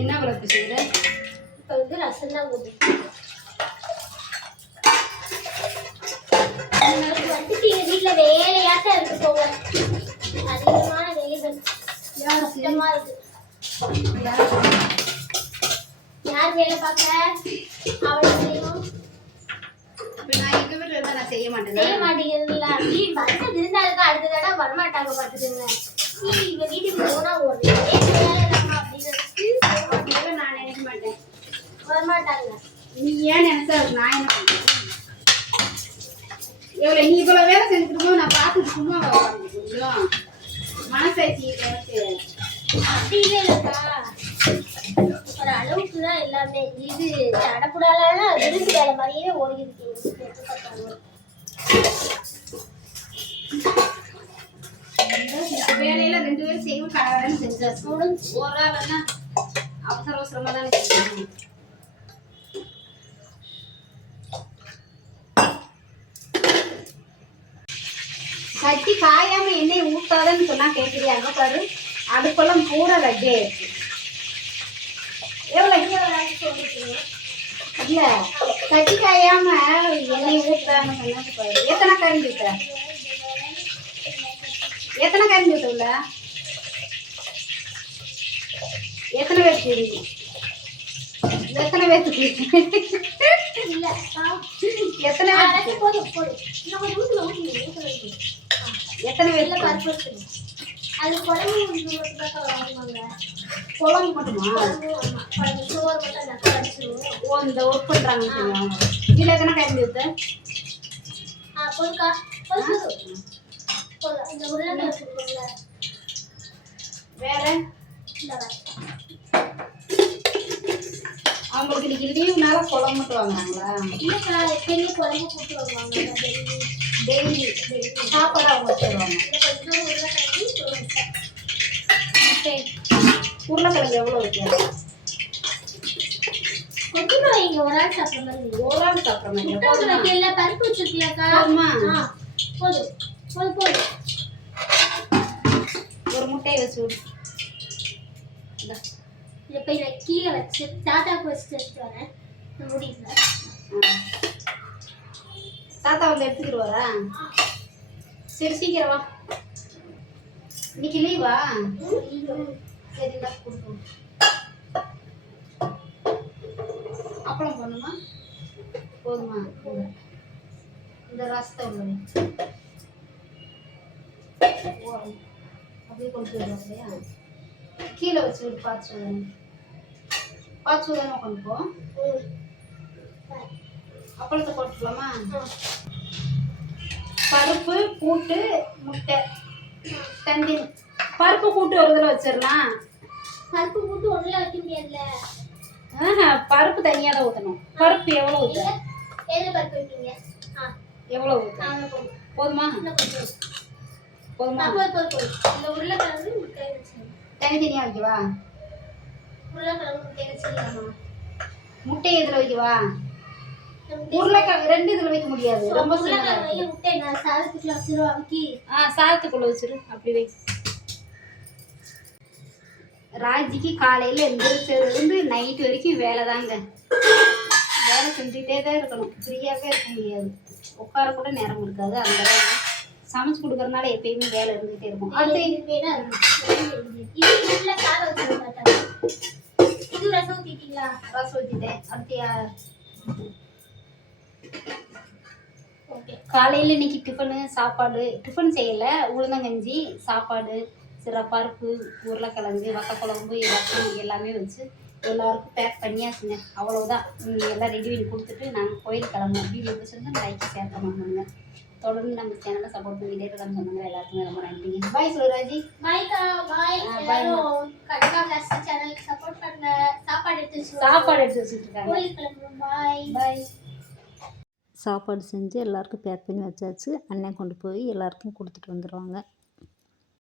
என்ன குழம்பு செய்யற? இப்போ வந்து ரசம் தான் போட்டு வந்துட்டு எங்கள் வீட்டில் வேலையாட்டம் இருக்கு போங்க. அதிகமான வேலைகள் கஷ்டமா இருக்கு. யார் வேலை பார்க்க அவளை செய்யணும். நான் எங்க வீட்டுல இருந்தா நான் செய்ய மாட்டேங்குதுல்ல. நீ வந்து இருந்தாலும் அடுத்த தடவை வரமாட்டாங்க பார்த்துக்கோங்க. நீ இவ வீட்டுக்கு போனா ஒரே வேலை நம்ம அப்படின்னு நான் நினைக்க மாட்டேன். வரமாட்டாங்க. நீ ஏன் நினைச்சா நான் என்ன பண்றேன்? எவ்வளவு நீ இவ்வளவு வேலை செஞ்சுட்டு நான் பார்த்துட்டு சும்மா கொஞ்சம் மனசாட்சி அப்படியே இல்லக்கா. ஒரு அளவுக்கு தான் எல்லாமே. இது அடப்புடால விருந்து வேலை மாதிரியே ஓடிக்கிட்டு வேலையில 2 பேரும் செய்வோம். கடவுள்னு செஞ்சாச்சு முடிஞ்சு. ஒரு ஆள்னா அவசர அவசரமா தானே செய்யணும். சட்டி காயாம எண்ணெய் ஊத்தாதன்னு சொன்னா கேட்குறியாங்க பாரு. அடுப்பெல்லாம் பூரா ரெட்டே இருக்கு. எவ்வளோ இல்ல சட்டி காயாம எண்ணெய் ஊத்தான்னு சொன்னா பாரு. எத்தனை கரண்டி ஊத்த? எத்தனை கரண்டி ஊத்தல? எத்தனை பேருக்கு? எத்தனை பேருக்கு? எத்தனை எத்தனை பேர் அது குழம்பு மட்டுமா? இந்த ஒர்க் பண்றாங்க. இதுல எத்தனை கரண்டி ஊத்த? வேற அவங்களுக்கு இன்னைக்கு லீவுனால குழம்பு மட்டும் வாங்குறாங்களா? இல்லக்கா எப்பயுமே குழம்பு போட்டு வருவாங்க. டெய்லி சாப்பாடு அவங்க வச்சிருவாங்க. உருளைக்கிழங்கு எவ்வளோ வைக்கிறாங்க? கொஞ்சமா வைங்க. ஒரு ஆள் சாப்பிட்ற மாதிரி. ஒரு ஆள் சாப்பிட்ற மாதிரி. எல்லாம் பருப்பு வச்சிருக்கீங்கக்கா. போதும் போதும் போதும். ஒரு முட்டையை வச்சு விடு. இப்போ இதை கீழே வச்சு தாத்தாவுக்கு வச்சுட்டு வரேன். முடியல. தாத்தா வந்து எடுத்துக்கிடுவாரா? சரி சீக்கிரம் வா. இன்னைக்கு லீவா? சரி கொடுப்போம். அப்புறம் பண்ணுமா? போதுமா? இந்த ரசத்தை உள்ளது அப்படியே கொண்டு போயிடுவோம். இல்லையா கீழே வச்சு விட்டு பார்த்து தானே கொண்டு போ. அப்பளத்தை போட்டுக்கலாமா? பருப்பு கூட்டு முட்டை தண்டி. பருப்பு கூட்டு ஒரு இதில் வச்சிடலாம். பருப்பு கூட்டு ஒன்றில் வைக்க முடியாதுல்ல. பருப்பு தனியாக தான் ஊற்றணும். பருப்பு எவ்வளோ ஊற்ற? பருப்பு வைப்பீங்க? எவ்வளோ ஊற்ற? போதுமா? போதுமா? இந்த உருளைக்கிழங்கு முட்டை வச்சுருங்க. தனித்தனியாக வைக்கவா? உருளைக்கிழங்கு முட்டை வச்சுக்கலாமா? முட்டை இதில் வைக்கவா? உருளைக்கிழங்கு 2 இதில் வைக்க முடியாது. ரொம்ப முட்டை நான் சாதத்துக்குள்ள வச்சிருவாக்கி. சாதத்துக்குள்ள வச்சிரு. அப்படி வை. ராஜிக்கு காலையில் எழுந்திரிச்சதுலேருந்து நைட்டு வரைக்கும் வேலை தாங்க. வேலை செஞ்சுக்கிட்டே தான் இருக்கணும். ஃப்ரீயாகவே இருக்க முடியாது. உட்கார கூட நேரம் இருக்காது. அந்த சமைச்சு கொடுக்கறதுனால எப்பயுமே வேலை இருந்துகிட்டே இருக்கும். ரசம் ஊற்றிட்டீங்களா? ரசம் ஊற்றிட்டேன். அடுத்தியா காலையில் இன்னைக்கு சாப்பாடு டிஃபன் செய்யலை. உளுந்தங்கஞ்சி சாப்பாடு பருப்பு உருளைக்கிழங்கு வத்தக்குழம்பு ரசம் எல்லாமே வச்சு எல்லாருக்கும் பேக் பண்ணியாச்சுங்க. அவ்வளோதான். எல்லாம் ரெடி பண்ணி கொடுத்துட்டு நாங்கள் கோயில் கிளம்புவோம். வீடியோ பிடிச்சிருந்தா லைக் ஷேர் பண்ணுங்க. தொடர்ந்து நம்ம சேனலை சப்போர்ட் பண்ணிட்டே இருக்கான்னு சொன்னாங்க. எல்லாத்துக்குமே ரொம்ப நன்றிங்க. பாய் சுரராஜி. பாய்க்கா. பாய். கண்டிப்பா கஷ்ட சேனலுக்கு சப்போர்ட் பண்ணுங்க. சாப்பாடு எடுத்து வச்சுட்டு இருக்காங்க. கோயில் கிளம்புவோம். பாய் பாய். சாப்பாடு செஞ்சு எல்லாருக்கும் பேக் பண்ணி வச்சாச்சு. அண்ணன் கொண்டு போய் எல்லாருக்கும் கொடுத்துட்டு வந்துடுவாங்க.